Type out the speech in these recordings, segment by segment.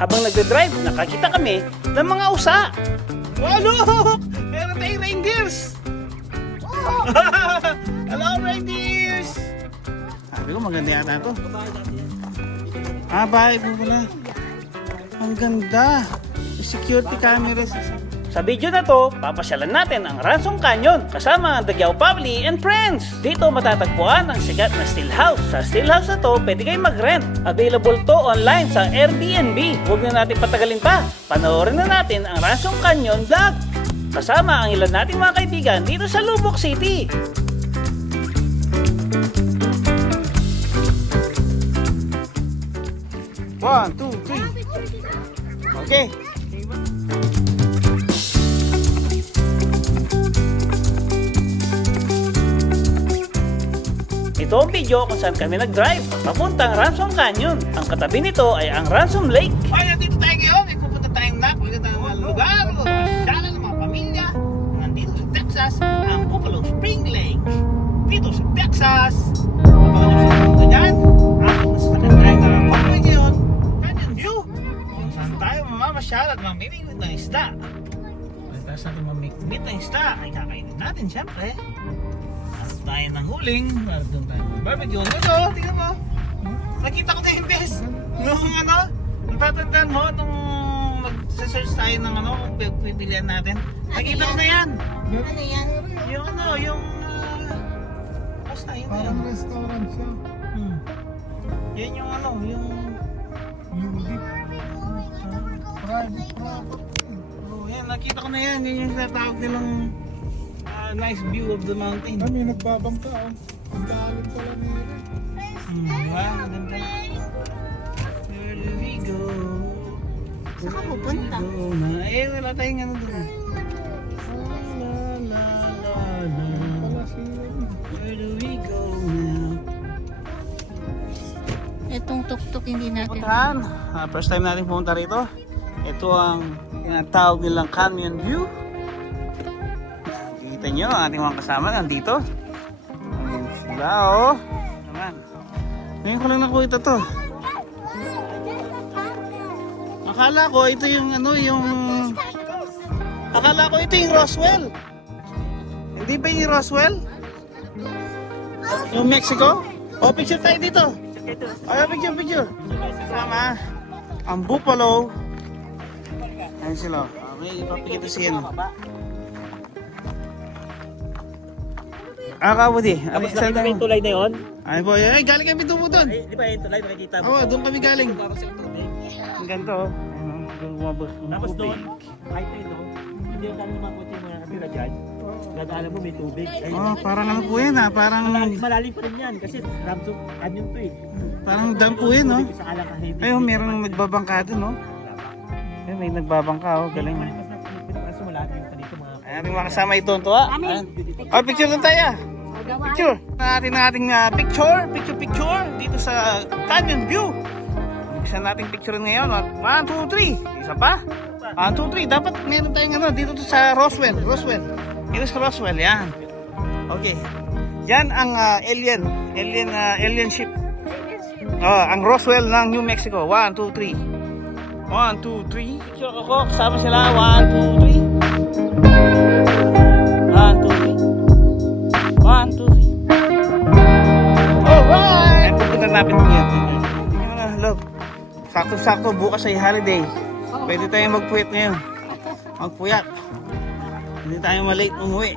Habang nagde-drive, nakakita kami ng mga usa. Wow, look! Meron tayong reindeers! Hello, reindeers! Sabi ko, maganda yata ito. Bahay po pala. Ang ganda. Security cameras. Sa video na to, papasyalan natin ang Ransom Canyon kasama ang Daguao Family and Friends. Dito matatagpuan ang sikat na still house. Sa still house na to, pwede kayong mag-rent. Available to online sa Airbnb. Huwag na natin patagalin pa. Panoorin na natin ang Ransom Canyon vlog. Kasama ang ilan nating mga kaibigan dito sa Lubbock City. One, two, three. Okay. Ito ang video kung saan kami nag-drive papuntang Ransom Canyon. Ang katabi nito ay ang Ransom Lake. Ay, nandito tayo ngayon. May pupunta tayong maganda ng mga lugar. Masyalan ng mga pamilya. Nandito sa Texas, ang Buffalo Spring Lake. Dito sa Texas. Kapag ganyan, ang nasasakyan tayo na convoy ngayon, Canyon View. Kung saan tayo mamamasyal at mamimingwit ng isda. Pagkatapos natin mamimingwit ng isda, ay kakainin natin syempre. Tayo ng huling, doon tayo barbecue. Ito, tingnan mo. Nakita ko na yung best. Nung natatandaan mo, nung mag-search tayo ng pipilian natin. Nakita ko na yan. Ano yan? Yung basta yun na yun. Parang restaurant siya. Yan yung yung... Unique. Private property. Oh, yan, nakita ko na yan. Yan yung tinatawag nilang nice view of the mountain. May nagbabangka oh. Ang dalim pala nila. Wow, maganda. Where do we go? Saan ka pupunta? Wala tayong ano doon. La la la la. Pala sila. Where do we go now? Itong tuktok hindi natin. Puntahan. First time natin pumunta rito. Ito ang tinatawag nilang Canyon View. Kita nyo, ang ating mga kasama nandito. Ayan sila, oh. Naman. Ngayon ko lang nakita to. Akala ko ito yung akala ko ito yung Roswell. Hindi ba yung Roswell? Yung Mexico? O, picture tayo dito. Ay, picture. Kasama ang Buffalo. Ayan sila. May ipapikita siya. Kabudi. Tapos nakita mo yung tulay na yun? Ay po, ay galing kami tumo doon. Di ba yung tulay nakikita mo? Oo, doon kami galing. Tapos yung tubig. Ang ganito oh. Ayun, doon bumabos. Tapos doon, kahit na ito, hindi yung kami maputi mo yung kabila dyan. Dadaanan mo may tubig. Ay, Oh, parang ano po yan parang malalim pa rin yan kasi Ramsum Canyon to eh. parang dam po yan oh. Sa Alakahedi. Ayun, meron nagbabangka doon oh. Ayun, may nagbabangka oh, galing. Kaso wala yung dito mga... Ay, ating mga kasama ito ah. Ayan. Oh, picture lang tayo. Picture. Ating picture dito sa Canyon View. Isa nating picture ngayon. 1, 2, 3. Isa pa? 1, 2, 3. Dapat meron tayong dito sa Roswell. Dito sa Roswell, yan. Okay. Yan ang alien ship. Ang Roswell ng New Mexico. 1, 2, 3. 1, 2, 3. Picture ako. Kasama sila. 1, 2, 3. 1, 2, 3. 1, 2, 3. Alright! Pupunta natin ngayon. Love. Sakto-sakto bukas ay holiday. Pwede tayong magpuyat ngayon. Magpuyat. Hindi tayo malate umuwi.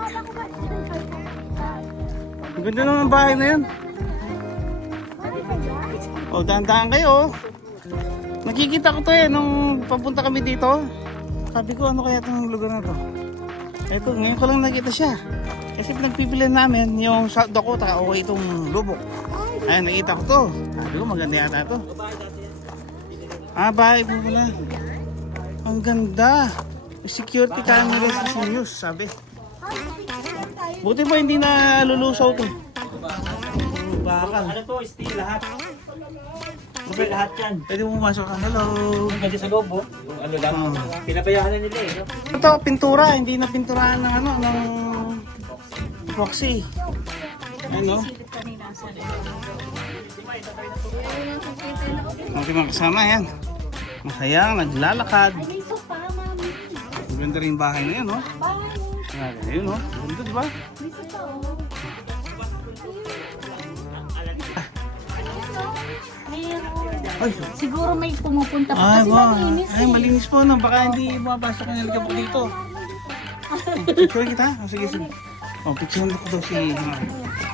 Ang ganda naman ng bahay na yan. O, dahan-dahan kayo. Nakikita ko to nung papunta kami dito. Sabi ko, ano kaya itong lugar na to? Ito, ngayon ko lang nakita siya. Kasi pinagpipilian namin yung South Dakota o itong Lubbock. Ayun, nakita ko to. Sabi ko, maganda yata to. Bahay po pala. Ang ganda. Security cameras sa news, sabi. Buti po hindi na lulusaw to. Bakal. Ano to? Steel lahat. Super lahat yan. Pwede mo pumasok ka. Hello. Kasi sa loob oh. Yung ano lang. Pinabayaan na nila eh. No? Ito, pintura. Hindi na pinturahan ng ng epoxy. Ano? Ang mga kasama yan. Masayang naglalakad. Ay, may sopa, mami. Ang ganda rin yung bahay na yun, no? Bye. Ayun, no? Ganda, di ba? May sopa, oh. Meron. Ay, Siguro may pumupunta pa ay, kasi malinis ay, malinis po, no? Baka hindi mapasok yung helicopter dito. Picture kita? Oh, sige, sige. Oh, picture ko daw si...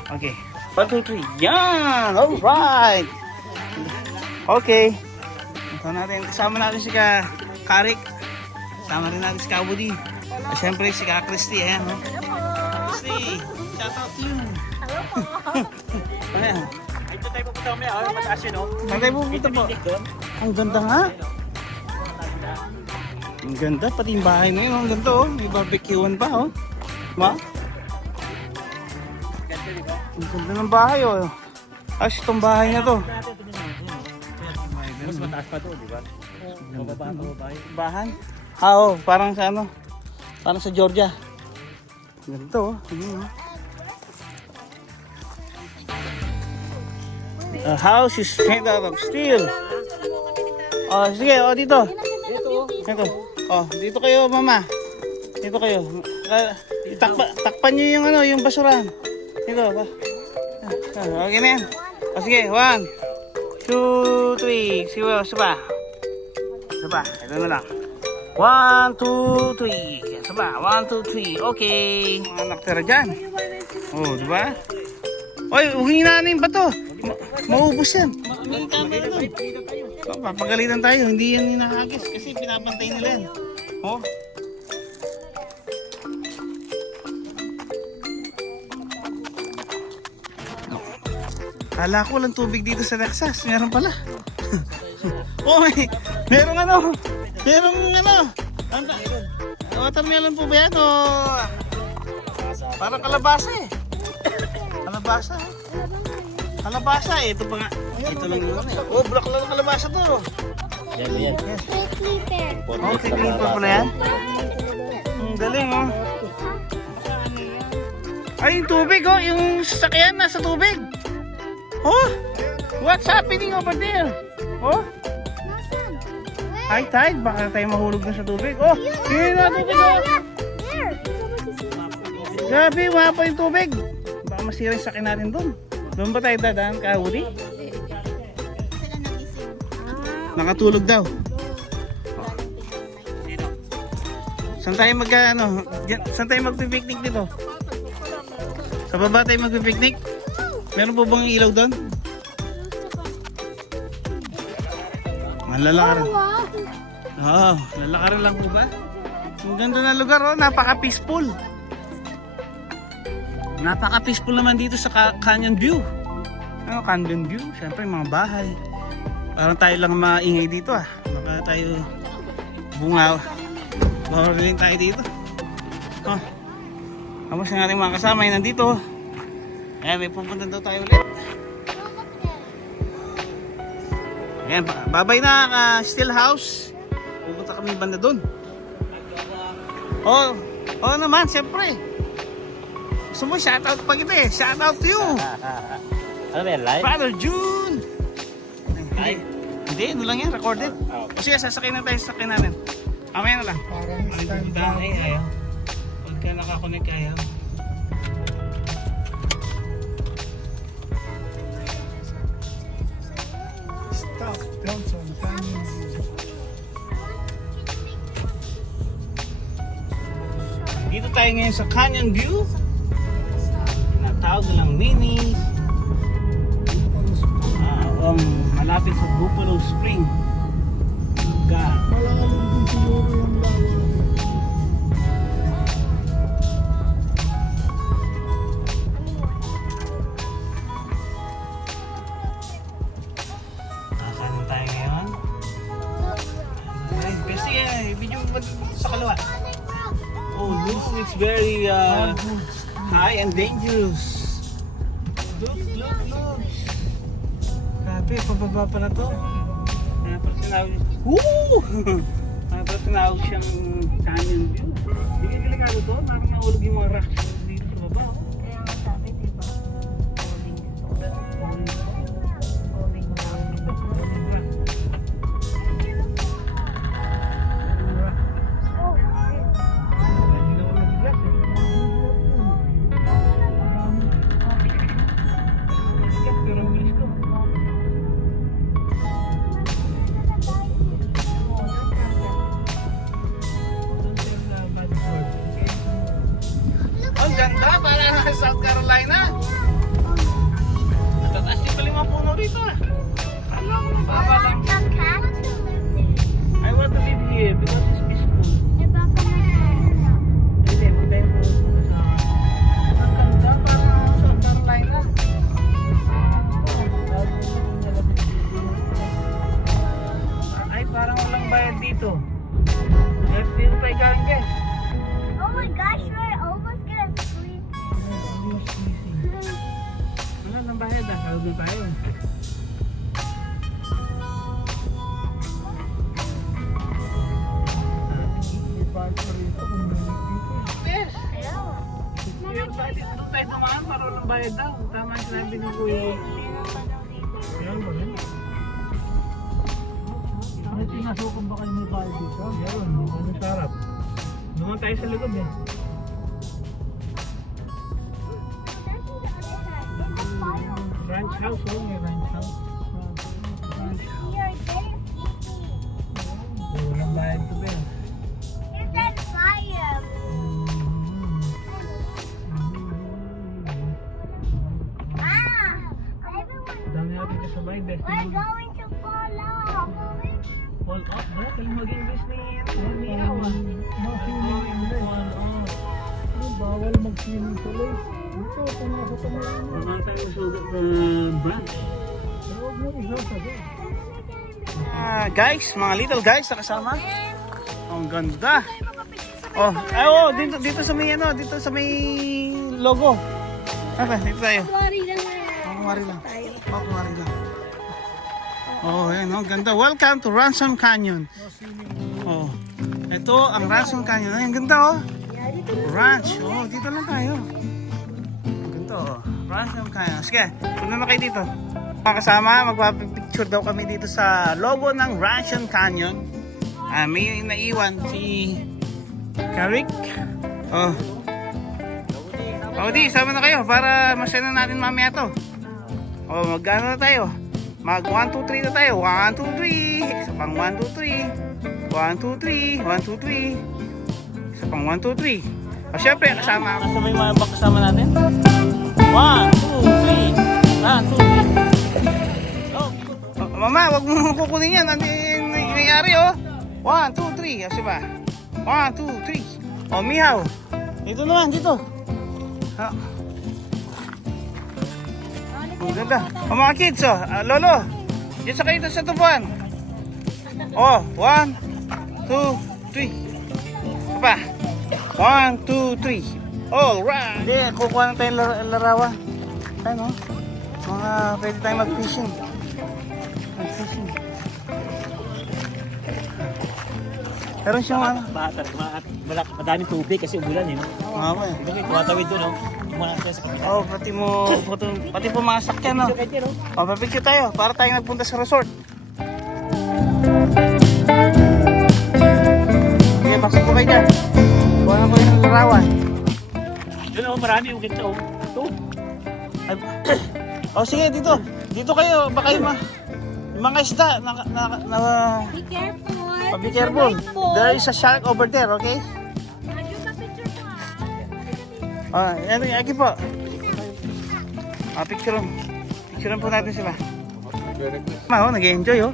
Okay. 1, 2, 3. Yan! Alright! Okay. Ito natin. Kasama natin si Karik. Kasama rin natin si Woody. At syempre si Christy. Ayan, no? Christy! Shout out to you! Ayan. Ito tayo pupunta kami. Ano mataas yun, no? Saan tayo pupunta po? doon. Ang ganda nga. Ang ganda. Pati yung bahay na yun. Ang ganda, oh. May barbecuean pa, oh. Ma? Ganda, di ba? Ang ganda ng bahay, oh. As itong bahay na to. Mas mataas pa to, di ba? Mababa, mababa yun. Bahan? Ah, oh. Parang sa ano? Parang sa Georgia. Ang ganda, oh. Ayun, oh. A house is made out of steel. Oh, sige, oh, dito. Ito. Oh, dito kayo, mama. Dito kayo. Takpan niyo yung ano, yung basurahan. Dito, ba. Okay na yan. Oh, sige, 1, 2, 3. Sige, saba. Saba, ito na lang. 1, 2, 3. Saba, 1, 2, 3. Okay. Mga naktira dyan. Oh, di ba? Oy, huwag na yung bato. Maubos yan. Papagalitan tayo. Hindi yan hinahagis kasi pinapantay nila yan. Oh. Kala ko walang tubig dito sa Texas. Meron pala. Oh, merong ano. Merong ano. Watermelon po ba yan? O parang kalabasa eh. Kalabasa. Kalabasa eh. Ito pa nga. Ito lang yung ano. Oh, black lang ang kalabasa to. Yan, yan. Oh, clipper pala yan. Ang galing oh. Ay, yung tubig oh. Yung sasakyan nasa tubig. Oh, what's happening over there? Oh, high tide. Baka tayo mahulog na sa tubig. Oh, yun na tubig oh. Grabe, mahaba yung tubig. Baka masira yung sakyan natin doon. Doon ba tayo dadaan, Woody? Sila nagising. Nakatulog daw. Saan tayo saan tayo magpipiknik dito? Sa baba tayo magpipiknik? Meron po bang ilaw doon? Malalakaran. Oo, lalakaran lang po ba? Ang ganda na lugar oh, napaka-peaceful. Napaka-peaceful naman dito sa Canyon View. Ano, Canyon View? Siyempre mga bahay. Parang tayo lang maingay dito ah. Baka tayo bungaw. Bawalin tayo dito. Oh. Tapos yung ating mga kasama ay nandito. Ayan, may pupunta daw tayo ulit. Ayan, babay na Steel House. Pupunta kami banda doon. Oh, oh naman, siyempre. Gusto mo, shoutout pa kita eh. Shoutout to you. Ano ba yan, live? Brother June. Live? Hindi, ano lang yan, recorded. O sige, sasakay na tayo sa sakay natin. Mamaya na lang. Parang stand Ay, up. ayaw. Pagka nakakonek ayaw. Stop Johnson Canyon View. Dito tayo ngayon sa Canyon View. Natawag nilang Mini. Malapit sa Buffalo Spring. Malalim din siguro yung layo. Nakanin tayo ngayon. Ay, kasi video ba sa kalawa? Oh, look, it's very high and dangerous. Look. Grabe, pababa pala to. Kaya pala tinawag kaya pala tinawag siyang Canyon View. Hindi kayo delikado to, parang nahulog yung mga rocks dito sa baba. Oh. Kaya nga sabi, diba? Falling stone. Falling rock. South Carolina. At tatas yung pala yung mga puno dito ah. Alam mo, baba lang. I want to live here because it's peaceful. Hindi, magtayo po sa... Ang ganda, parang South Carolina. Ay, parang walang bayad dito. Eh, dito tayo galing, guys. Oh my gosh, we're almost gonna sleep. Wala nang bayad ah, saludo tayo. May bahay pa rito kung may dito. Yes! Yung bayad, doon tayo dumaan para walang bayad daw. Tama yung sinabi ni Kuya. Ayan ba yun? May pinasukan ba kayo may bahay dito? Meron, ano sarap. Dumaan tayo sa likod eh. Ranch house, oh, may ranch house. Walang bayad to Ben. Dami natin kasabay, best We're going to fall off. Fall off ba? Kaya mag-English ni Awa. Masiling English. Bawal mag-swimming sa lake. Dito, pumasok ka mo lang. Naman tayo masugat ng branch. Pero huwag mo isasagot. Guys, mga little guys na kasama. Ang ganda. Oh, ay oh, dito sa may ano, dito sa may logo. Tara, dito tayo. Sorry lang na. Kumari lang. Kumari lang. Oh, yan, oh, ganda. Welcome to Ransom Canyon. Oh, ito ang Ransom Canyon. Ay, ang ganda, oh. Ranch. Oh, dito lang tayo. Ang ganda, oh. Ransom Canyon. Sige, punta na kayo dito. Mga kasama, magpapicture daw kami dito sa logo ng Ransom Canyon. May naiwan si Karik. Oh. Di, sama na kayo para masaya na natin mamaya to. O, mag-ano na tayo? Mag 1, 2, 3 na tayo. 1, 2, 3. Isa pang 1, 2, 3. 1, 2, 3. 1, 2, 3. Isa pang 1, 2, 3. O, syempre, kasama ako. Kasama yung mga kasama natin. 1, 2, 3. 1, 2, 3. Oh. Mama, wag mo kukunin yan. Ano yung nangyayari, oh? 1, 2, 3. O, siya ba? 1, 2, 3. O, Mihaw. Dito naman, dito. Ha? Ang ganda. O mga kids, oh. Lolo, dyan sa kayo sa tubuan. O, 1, 2, 3. Pa. 1, 2, 3. Alright. Hindi, kukuha na tayong larawan. Ano? Mga pwede tayong mag-fishing. Mag-fishing. Meron siyang ano? Madaming tubig kasi umulan eh. No? Nga ba eh. Bakit kumatawid doon, no? Muna tayo sa kapila. Oh, pati po mga sakyan, no? Oh, papicture tayo para tayo nagpunta sa resort. Sige, pasok po kayo dyan. Kuha na po yung larawan. Doon ako marami yung ganito. Ito. Oh, sige, dito. Dito kayo, baka yung mga isda Be careful. be careful. There is a shark over there, okay? Ah, yan, aquí po. Picture po natin sila. Oh, nag-enjoy, oh.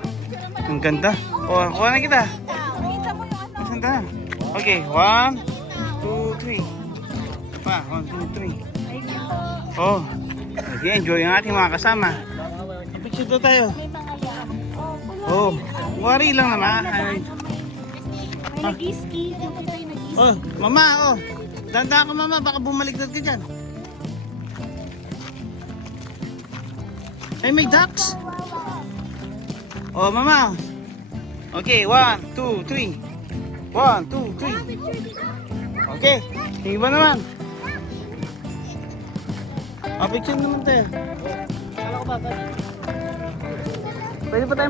Ang ganda. Oh, kuha na kita. Saan ta? Okay, 1, 2, 3. Pa, 1, 2, 3. Oh, nag-enjoy ang ating mga kasama. Picture to tayo. Oh, worry lang naman. Ay. Nag-ski. Oh, mama, oh. Tanda ka mama, baka bumaliktad ka dyan. Ay, may ducks. Oh, mama. Okay, 1, 2, 3. 1, 2, 3. Okay, iba naman. Picture naman tayo. Pwede pa tayo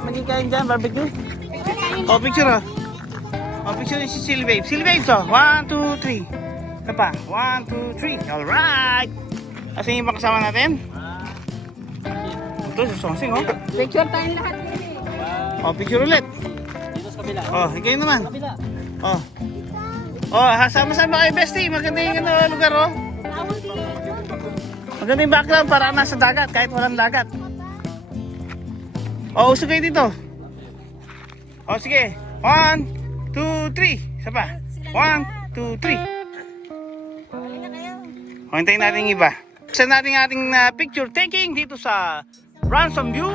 magkikain dyan, barbecue? Oh, picture oh. Oh, picture si Silly Babe. Silly Babe to. 1, 2, 3. Ito pa. 1, 2, 3. Alright. Kasi yung kasama natin? Ito, si Sonsing oh. Picture tayong lahat. Oh, picture ulit. Dito sa kabila. Oh, ikaw naman. Kabila. Oh. Oh, sama-sama kayo bestie. Maganda yung lugar oh. Bawal din Maganda yung background para nasa dagat kahit walang dagat. O, uso kayo dito. O, sige. 1, 2, 3. Isa pa. 1, 2, 3. O, hintayin natin yung iba. Sa natin ating picture taking dito sa Ransom View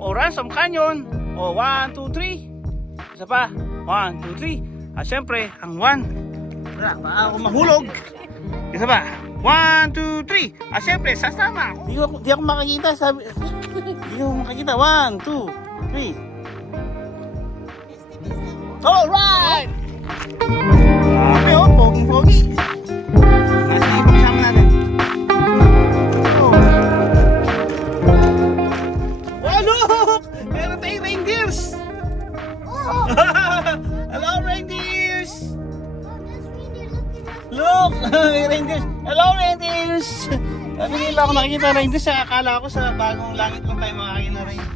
o Ransom Canyon. O, 1, 2, 3. Isa pa. 1, 2, 3. At syempre, ang 1. Wala, baka ako mahulog. Isa pa. 1, 2, 3. At syempre, sasama. Di ako makakita. Sabi. Di ako makakita. 1, 2, 3. Alright! Grabe oh, pogi-pogi. Nasa yung pagsama natin. Oh. Oh, look! Meron tayong reindeers! Hello, reindeers! Look! May reindeers! Hello, reindeers! Sabi nila ako nakikita reindeers. Akala ko sa bagong langit lang tayo makakita na reindeers.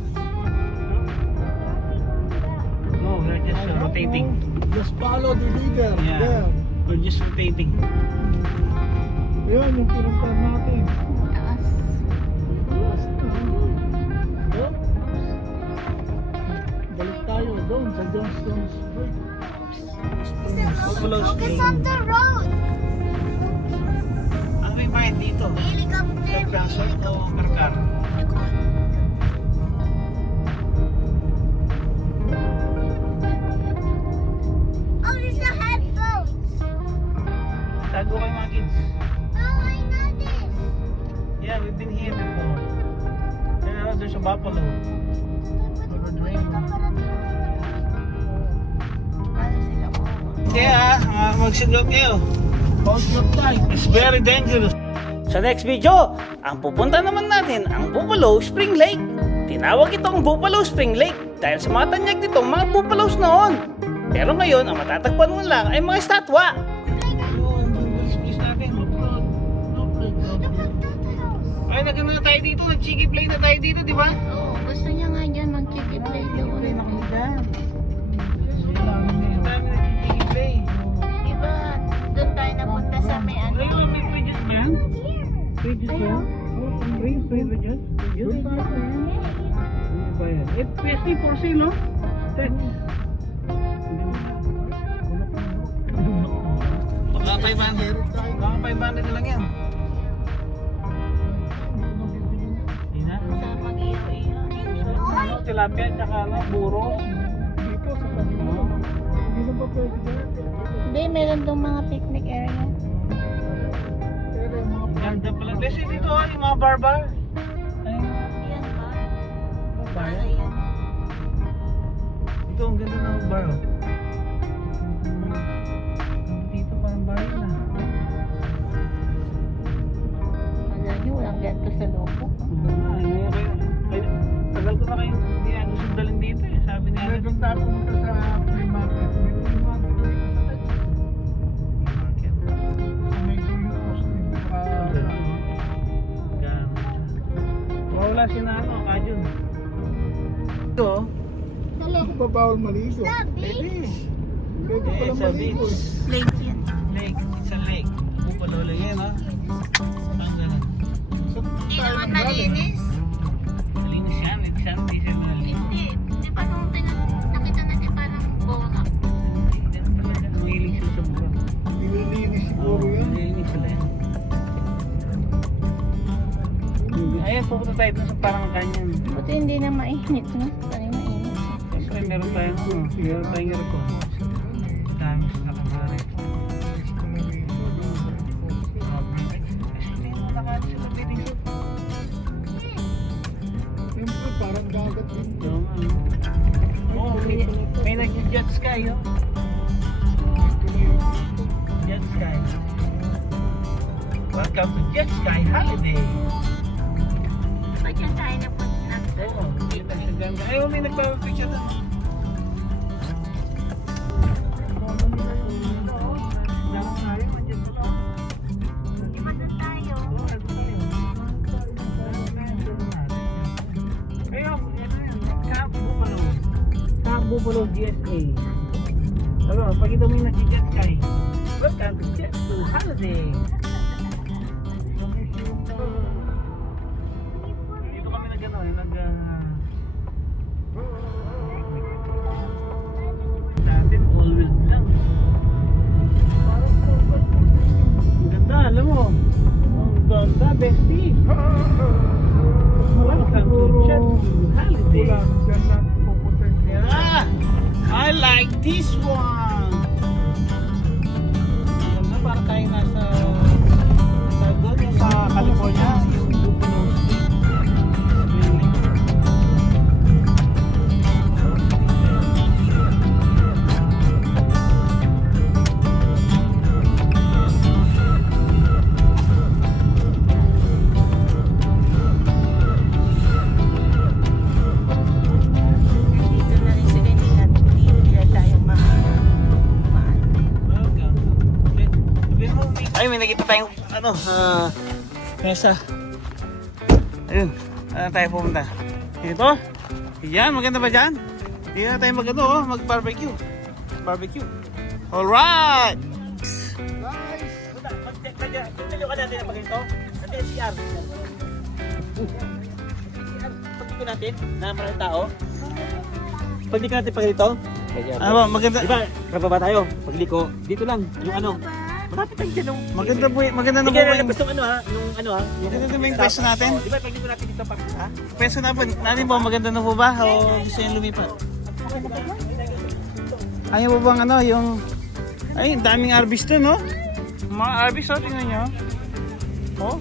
No, we're just rotating. Just follow the leader. Yeah. There. We're just rotating. Yun yung pinuntan natin. Oh. Balik tayo doon sa Johnstone's Break. Buffalo Focus Spring. on the road. Ano may bayad dito? Helicopter. Transfer o per car? Oh, there's the headphones. Tago kayo mga kids. Oh, I know this. Yeah, we've been here before. There's a buffalo. Kaya, magsiglot kayo. Hold your tight. It's very dangerous. Sa next video, ang pupunta naman natin ang Buffalo Spring Lake. Tinawag itong Buffalo Spring Lake dahil sa mga tanyag nitong mga buffaloes noon. Pero ngayon, ang matatagpuan mo lang ay mga estatwa. Ay, nagano na tayo dito, nag-cheeky play na tayo dito, di ba? Oo, gusto niya nga dyan mag-chicken play doon. Play na kami dyan. Ang dami nag-cheeky play. Diba, doon tayo napunta sa may ano. Ay, may bridges ba yan? Bridges ba yan? Bridges ba yan? Bridges ba yan? Ano ba yan? PSD for sale, no? Text. Baka 500. Baka 500 na lang yan. Hindi na. Sa mag-iyo-iyo. Ano, tilapia, tsaka ano, buro. Dito sa kanila. Hindi na ba pwede dyan? Hindi, meron doon mga picnic area. Pero yung mga Ganda pala. Kasi dito, yung mga barbar. Ay, Yan ba? bar. Para yan. Ito, ang ganda ng bar, oh. Dito parang bar na. Alam niyo, walang ganito sa loob. Tagal ko na kayo hindi gusto dalhin dito eh. Sabi niya. Kaya doon tayo pumunta sa flea market. May flea market dito sa Texas. Sa may Green Coast din. Wala si Nano, Kajun. Ito, Kala ko ba bawal maligo? pwede. Pwede pala It's a maligo. beach. Lake yan. Lake. It's a lake. Buffalo Lake yan, ha? Ang ganun. Hindi naman nalinis. Malinis yan. Hindi siya malinis. Hindi. Di ba nung nakita natin parang bora? Ganun talaga. Mahilig sila sa buka. Nililinis siguro yan. Mahilig sila yan. Ayan, pupunta tayo dun sa parang canyon. Buti hindi na mainit, no? Parang mainit. Kasi meron tayong aircon. Dami sa nakamari. Kasi hindi mo nakali sa pagbiting suit. Siyempre parang dagat din. Oh, may nag-jet sky, oh. Jet sky. Welcome to Jet Sky Holiday. Ba't yan tayo napunta? Oo, kita siya ganda. Ayun, may nagpapapicture doon. Di ba doon tayo? Camp Buffalo GSA. Ano, pagkita mo yung nag-jet sky. Welcome to Jet to Holiday. ulan, dyan na pupunta yung Yeah, I like this one. Ganda, para tayo nasa doon sa California, yung Buffalo Spring Lake. Dito na rin sila, hindi nila tayo Ay, may nakita tayong mesa. Ayun, saan tayo pumunta? Dito? Yan, maganda ba dyan? Dito na tayo mag-barbecue. Barbecue. Alright! Tignan ka natin ang pagkito. Natin ang CR. Pagkito natin na maraming tao. Pagliko natin pagkito. Ano ba, maganda. Diba, kababa tayo. Pagliko, dito lang. Yung ano. Malapit lang dyan. Maganda po, maganda na Hindi po ka yung nalabas yung ano ha. Yung ano ha. Maganda na ba yung pwesto natin? Diba, pagliko natin dito pa. Ha? Pwesto natin po, maganda na po ba? O gusto yung lumipat? Ayaw po bang yung... Ay, daming arbis dun, no? Mga arbis, tingnan nyo. Oh.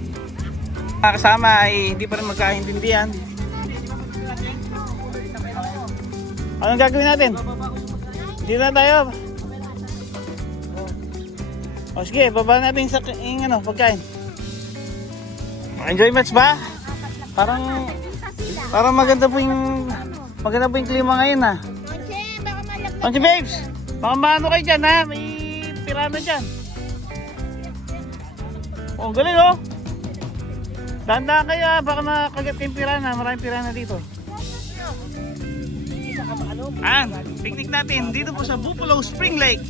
Mga kasama ay hindi pa rin magkaintindihan. Anong gagawin natin? Dito na tayo. O sige, baba natin sa pagkain. Enjoy much ba? Parang maganda po yung klima ngayon ha. Conche babes, baka maano kayo dyan ha, may pirana dyan. Oh, galing oh. Dahan-dahan kayo ha, baka makagat kayong pirana, maraming pirana dito. Picnic natin dito po sa Buffalo Spring Lake.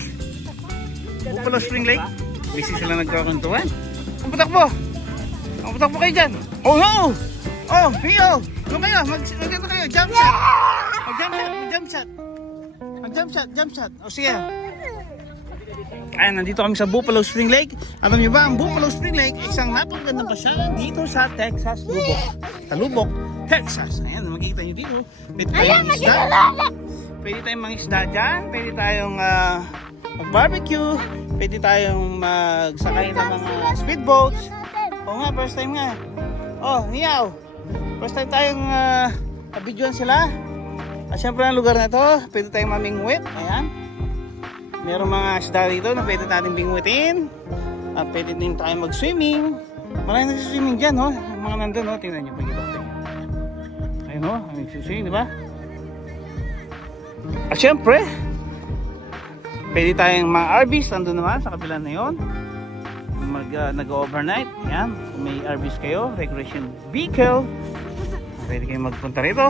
Buffalo Spring Lake. Busy sila nagkakantuan. Ang patakbo kayo dyan. Oh no! Oh, Mio! Doon kayo, mag-jump kayo, jump shot. Jump shot. O sige. Ayan, nandito kami sa Buffalo Spring Lake. Alam niyo ba, ang Buffalo Spring Lake ay isang napakagandang pasyalan dito sa Texas, Lubbock, Texas. Ayan, makikita niyo dito. Pwede tayong mangisda dyan. Pwede tayong mag-barbecue. Pwede tayong magsakay ng mga speedboats. Oo nga, first time nga. Oh, Niyaw. First time tayong videoan sila. At syempre ang lugar na to, pwede tayong mamingwit. Ayan. Merong mga isda dito na pwede natin bingwitin. At pwede din tayong mag-swimming. Maraming nagsiswimming dyan, no? Mga nandun, no? Tingnan nyo pag ito. Ayun, no? Nagsiswimming, di ba? At syempre, pwede tayong mga RVs. Nandun naman sa kabila na yun. Nag-overnight. Ayan. Kung may RVs kayo, recreation vehicle, pwede kayong magpunta rito.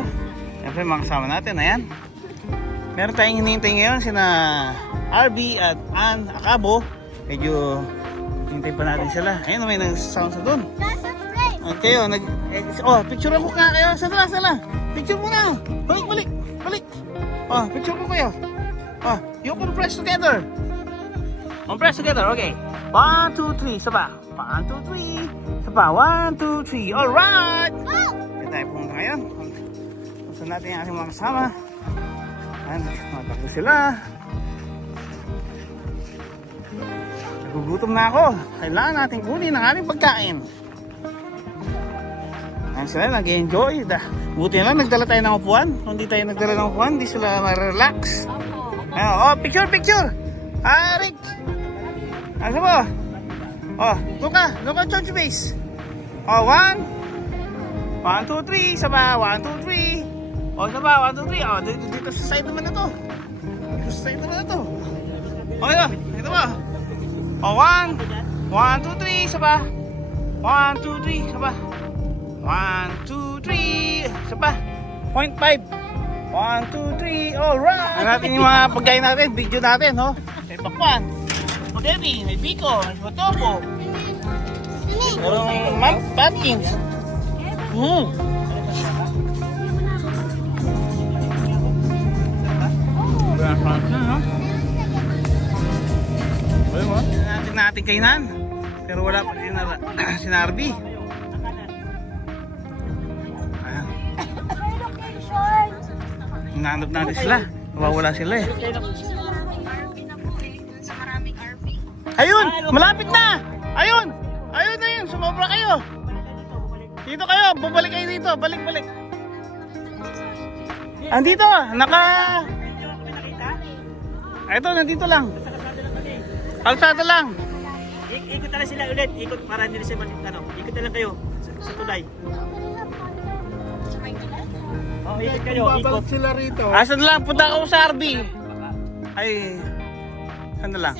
Siyempre mga kasama natin, ayan. Meron tayong hinihintay ngayon sina RB at Ann Acabo. Medyo hinihintay pa natin sila. Ayun, may nag-sound sa doon. At kayo, picture ko nga kayo. Sala. Picture mo na. Balik. Oh, picture ko kayo. Oh, you can press together. Press together, okay. 1, 2, 3, saba. 1, 2, 3, saba. 1, 2, 3, alright. Kaya tayo pumunta ngayon. Gusto natin yung ating mga kasama. Ayan, matakbo sila. Nagugutom na ako. Kailangan natin kunin ang ating pagkain. Ayan sila, nag-enjoy. Buti na lang, nagdala tayo ng upuan. Kung di tayo nagdala ng upuan, di sila ma-relax. Ayan, oh, picture. Rick. Asa mo? Oh, doon ka, George Base. Oh, 1, 2, 3, saba, 1, 2, 3. Oh, saba, 1, 2, 3. Oh, dito sa side naman na to. Okay ba? Ito ba? Oh, 1, 2, 3, saba. 1, 2, 3, saba. 1, 2, 3, saba. 0.5. 1, 2, 3, alright! Ano natin yung mga pagkain natin, video natin, no? May pakwan, may Debbie, may Biko, may Motopo. Merong pumpkins. Natin kainan, pero wala pa din si Narby. Relocation. Hinahanap natin sila. Nawawala sila eh. Ayun! Malapit na! Ayun! Ayun na yun! Sumobra kayo! Dito kayo! Bumalik kayo dito! Balik! Andito! Ito, nandito lang. Kalsada lang. Ikot na lang sila ulit. Ikot para hindi na siya ikot na lang kayo sa tulay. Oh, ikot kayo. Ikot. Babalik sila rito. Asan lang? Punta ako sa RB. Ay, saan na lang?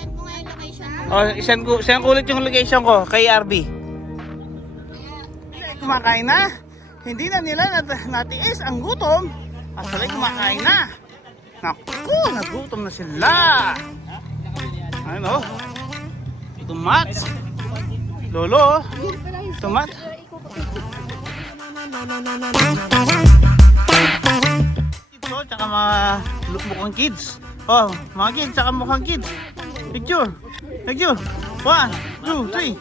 Send ko ulit yung location ko kay RB. Kumakain na. Hindi na nila natiis ang gutom. Asalay kumakain na. Naku, nagutom na sila. Ano? Ito Mats. Lolo. Ito Mats. Ito, tsaka mga mukhang kids. Oh, mga kids, tsaka mukhang kids. Picture. 1, 2, 3.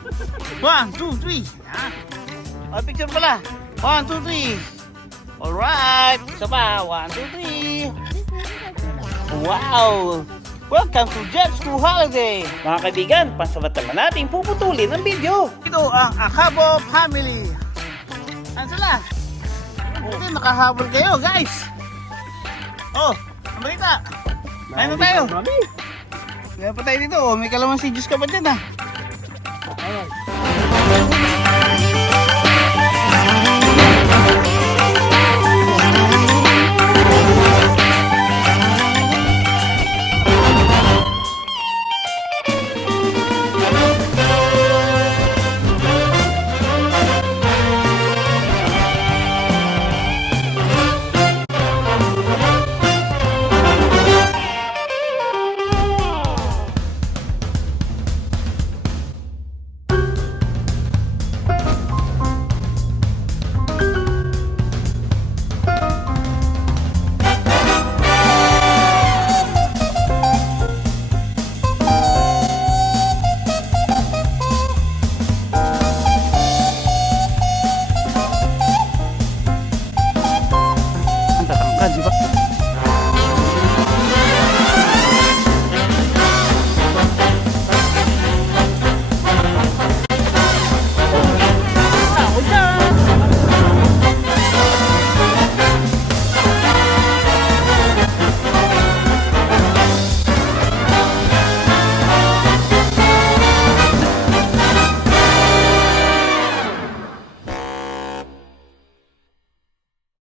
1, 2, 3. Oh, picture pala. 1, 2, 3. Alright. Isa pa. 1, 2, 3. Wow. Welcome to Jet's Crew Holiday. Mga kaibigan, pansamantala nating puputulin ang video. Ito ang Acabo family. Ano sila? Ito, nakahabol kayo, guys. Oh, ang balita. Ayun na tayo. Kaya pa tayo dito. Oh, may kalamansi juice ka pa dyan, ah.